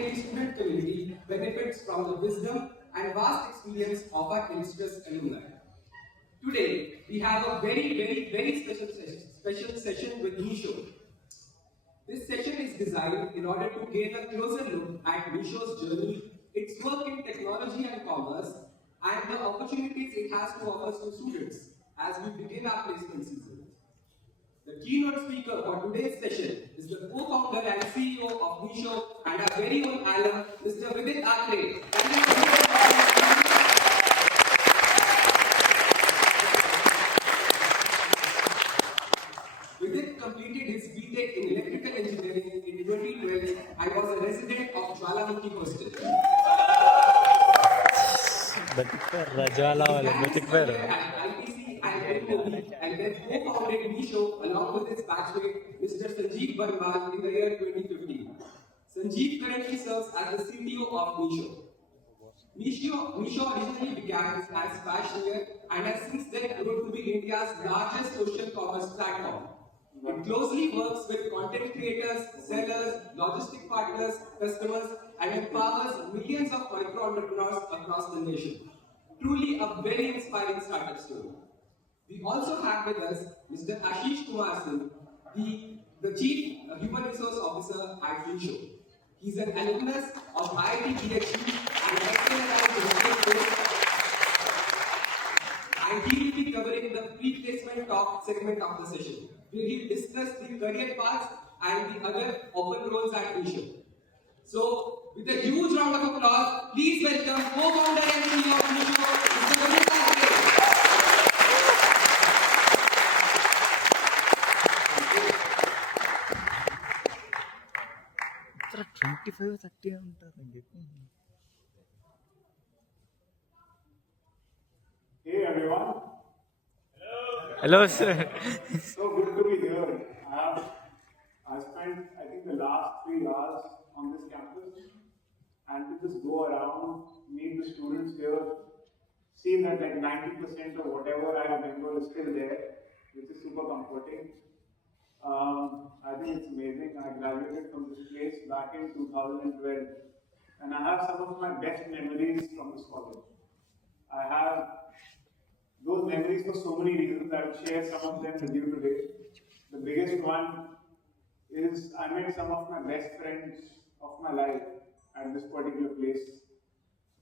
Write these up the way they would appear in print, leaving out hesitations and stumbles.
IITDELHI student community benefits from the wisdom and vast experience of our illustrious alumni. Today, we have a very special session with Meesho. This session is designed in order to gain a closer look at Meesho's journey, its work in technology and commerce, and the opportunities it has to offer to students as we begin our placement season. The keynote speaker for today's session is the co-founder and CEO of Meesho and our very own alum, Mr. Vidit Atre. Vidit completed his BTech in Electrical Engineering in 2012 and was a resident of Jwalamukhi Hostel. And then co-founded Meesho along with his batchmate Mr. Sanjeev Barwal in the year 2015. Sanjeev currently serves as the CTO of Meesho. Meesho originally began as Fashionwear and has since then grown to be India's largest social commerce platform. It closely works with content creators, sellers, logistic partners, customers, and empowers millions of micro-entrepreneurs across the nation. Truly a very inspiring startup story. We also have with us Mr. Ashish Kumar Singh, the Chief Human Resource Officer at Meesho. He's an alumnus of IITDELHI and he will be covering the pre-placement talk segment of the session, where he will discuss the career paths and the other open roles at Meesho. So, with a huge round of applause, please welcome co-founder and CEO of Meesho, Mr. Vidit Atre. 25-30 ఉంటారండి. Hey everyone. Hello sir. So good to be here. I spent I think the last 3 hours on this campus and to just go around, meet the students here, see that like 90% of whatever I remember is still there, which is super comforting. I think it's amazing. I graduated from this place back in 2012 and I have some of my best memories from this college. I have those memories for so many reasons. I will share some of them with you today. The biggest one is I met some of my best friends of my life at this particular place.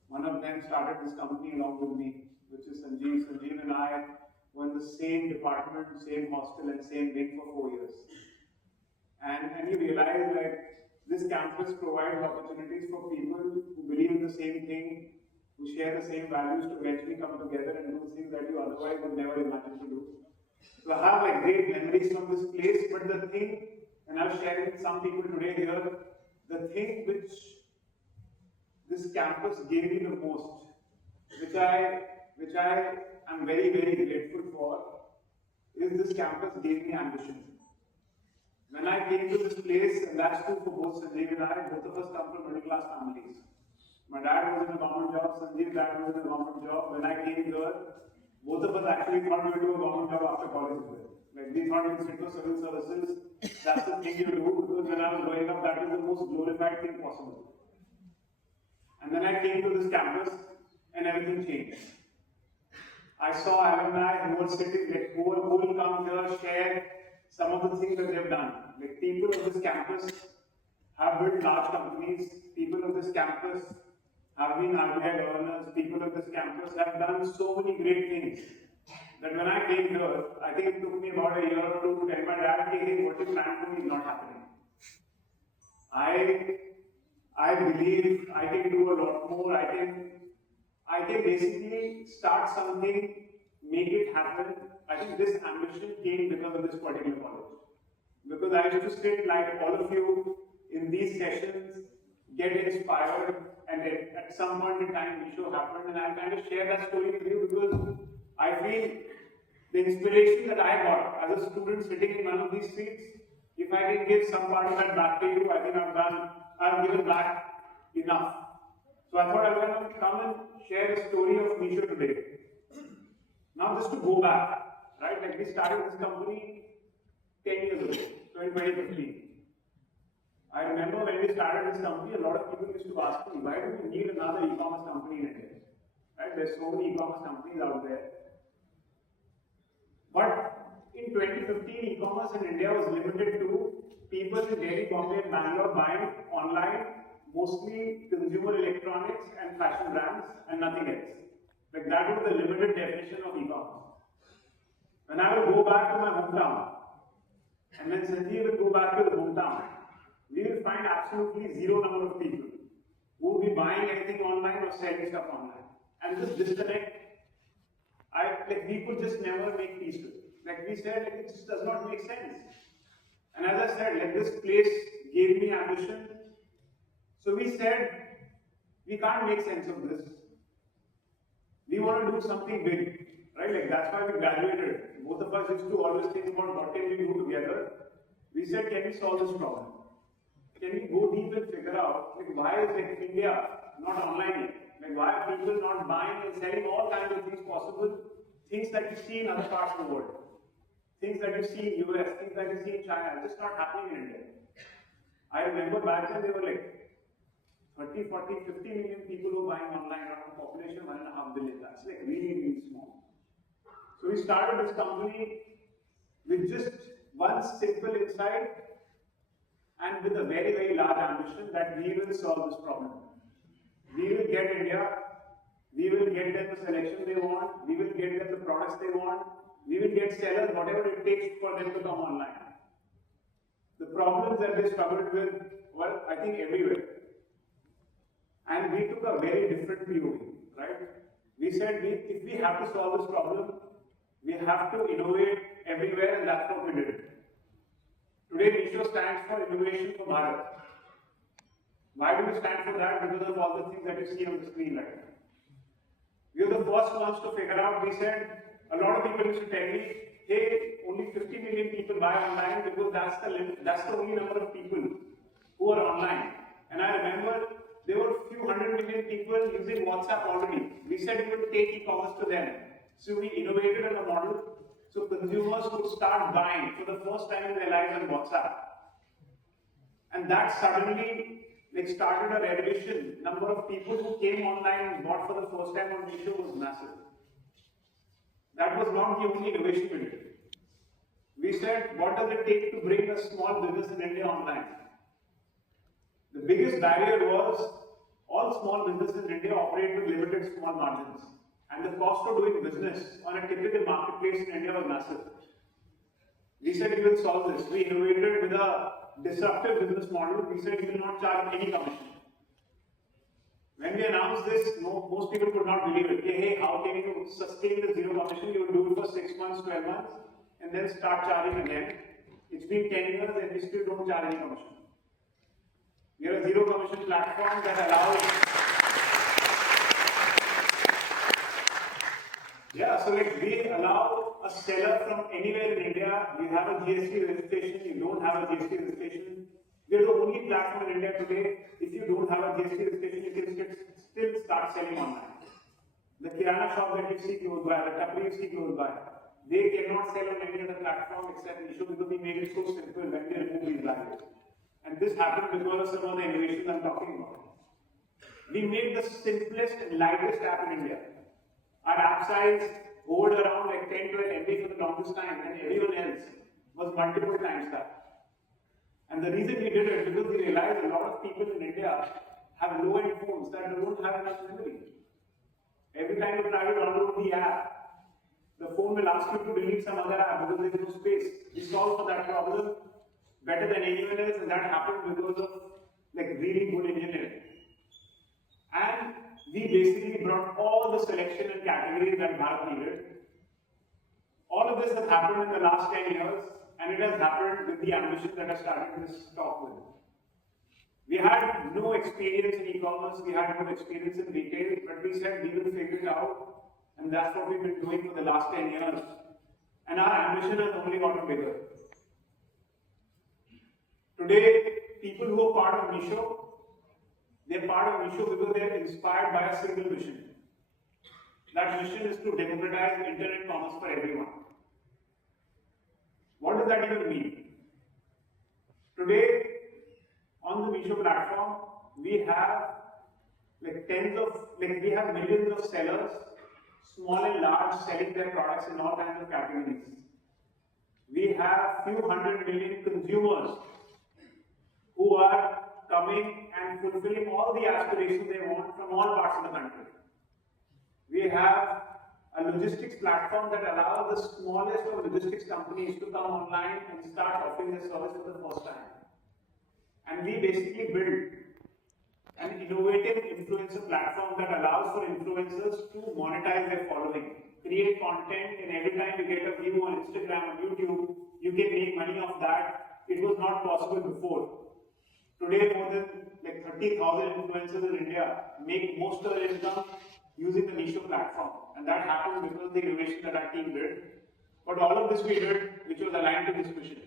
One of them started this company along with me, which is Sanjeev. Sanjeev and I were in the same department, same hostel and same wing for 4 years. And you realize that this campus provides opportunities for people who believe in the same thing, who share the same values to eventually come together and do things that you otherwise would never imagine to do. So I have like great memories from this place, but the thing, and I'll share with some people today here, the thing which this campus gave me the most, which I am very grateful for, is this campus gave me ambition. When I came to this place, and that's true for both Sanjeev and I, both of us come from middle class families. My dad was in a government job, Sanjeev's dad was in a government job. When I came here, both of us actually thought we would do a government job after college. Like we thought we'd sit for civil services, that's the thing you do, because when I was growing up, that was the most glorified thing possible. And then I came to this campus, and everything changed. I saw alumni who were sitting, like, who will come here, share some of the things that they've done. Like people of this campus have built large companies, people of this campus have been RBI governors, people of this campus have done so many great things that when I came here, I think it took me about a year or two to tell my dad, hey, what you planned for me is not happening. I believe I can do a lot more. I can basically start something, make it happen. I think this ambition came because of this particular college. Because I used to sit like all of you in these sessions, get inspired, and at some point in time, Meesho happened, and I'll kind of share that story with you because I feel the inspiration that I got as a student sitting in one of these seats, if I can give some part of that back to you, I think I've given back enough. So I thought I was going to come and share the story of Meesho today. Now just to go back, right, like we started this company 10 years ago, so in 2015. I remember when we started this company, a lot of people used to ask me, why do we need another e-commerce company in India? Right? There's so many e-commerce companies out there. But in 2015, e-commerce in India was limited to people in Delhi, Bombay, and Bangalore buying online, mostly consumer electronics and fashion brands, and nothing else. Like that was the limited definition of e-commerce. When I will go back to my hometown, and when Sanjeev will go back to the hometown, we will find absolutely zero number of people who will be buying anything online or selling stuff online. And this disconnect, we could just never make peace with it. Like we said, it just does not make sense. And as I said, this place gave me ambition. So we said, we can't make sense of this. We want to do something big, right? That's why we graduated. Both of us used to always think about what can we do together. We said, can we solve this problem? Can we go deep and figure out why is India not online yet? Why are people not buying and selling all kinds of things possible? Things that you see in other parts of the world. Things that you see in US, things that you see in China, just not happening in India. I remember back then there were 30, 40, 50 million people who were buying online around a population of 1.5 billion. That's really, really small. So we started this company with just one simple insight and with a very, very large ambition that we will solve this problem. We will get India, we will get them the selection they want, we will get them the products they want, we will get sellers, whatever it takes for them to come online. The problems that they struggled with were, I think, everywhere. And we took a very different view, right? We said, if we have to solve this problem, we have to innovate everywhere, and that's what we did. Today, Meesho stands for Innovation for Bharat. Why do we stand for that? Because of all the things that you see on the screen right now. We were the first ones to figure out. We said, a lot of people used to tell me, hey, only 50 million people buy online because that's the only number of people who are online. And I remember there were a few 100 million people using WhatsApp already. We said we would take e-commerce to them. So we innovated on a model so consumers could start buying for the first time in their lives on WhatsApp. And that suddenly started a revolution. Number of people who came online and bought for the first time on Meesho was massive. That was not the only innovation we did. We said, what does it take to bring a small business in India online? The biggest barrier was all small businesses in India operate with limited small margins. And the cost of doing business on a typical marketplace in India was massive. We said we will solve this. We innovated with a disruptive business model. We said we will not charge any commission. When we announced this, most people could not believe it. Hey, how can you sustain the zero commission? You will do it for 6 months, 12 months, and then start charging again. It's been 10 years and we still don't charge any commission. We are a zero commission platform that allows. We allow a seller from anywhere in India. You have a GST registration, you don't have a GST registration. We are the only platform in India today. If you don't have a GST registration, you can still start selling online. The Kirana shop that you see close by, the tapri you see close by, they cannot sell on any other platform except Meesho because we made it so simple when they remove these barriers. And this happened because of some of the innovations I'm talking about. We made the simplest and lightest app in India. Our app size hovered around 10 to 12 MB for the longest time, and everyone else was multiple times that. And the reason we did it because we realized a lot of people in India have low-end phones that don't have enough memory. Every time you try to download the app, the phone will ask you to delete some other app because there is no space. We solved for that problem better than anyone else, and that happened because of really good engineering. And we basically brought all the selection and categories that Bharat needed. All of this has happened in the last 10 years, and it has happened with the ambition that I started this talk with. We had no experience in e-commerce, we had no experience in retail, but we said we will figure it out, and that's what we've been doing for the last 10 years. And our ambition has only gotten bigger. Today, people who are part of Meesho, they're part of Meesho because they're inspired by a single mission. That mission is to democratize internet commerce for everyone. What does that even mean? Today, on the Meesho platform, we have we have millions of sellers, small and large, selling their products in all kinds of categories. We have few 100 million consumers who are coming and fulfilling all the aspirations they want from all parts of the country. We have a logistics platform that allows the smallest of logistics companies to come online and start offering their service for the first time. And we basically build an innovative influencer platform that allows for influencers to monetize their following, create content, and every time you get a view on Instagram or YouTube, you can make money off that. It was not possible before. Today, more than 30,000 influencers in India make most of their income using the Meesho platform. And that happened because of the innovation that our team did. But all of this we did, which was aligned to this mission.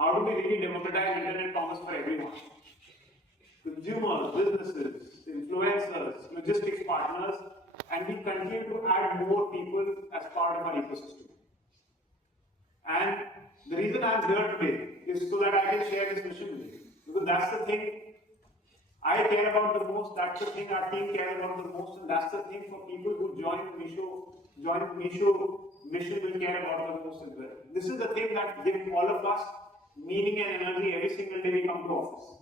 How do we really democratize internet commerce for everyone? Consumers, businesses, influencers, logistics partners, and we continue to add more people as part of our ecosystem. And the reason I'm here today is so that I can share this mission with you. Because that's the thing I care about the most, that's the thing our team cares about the most, and that's the thing for people who join the Meesho mission will care about the most as well. This is the thing that gives all of us meaning and energy every single day we come to office.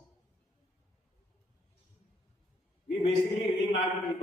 We basically reimagine e-commerce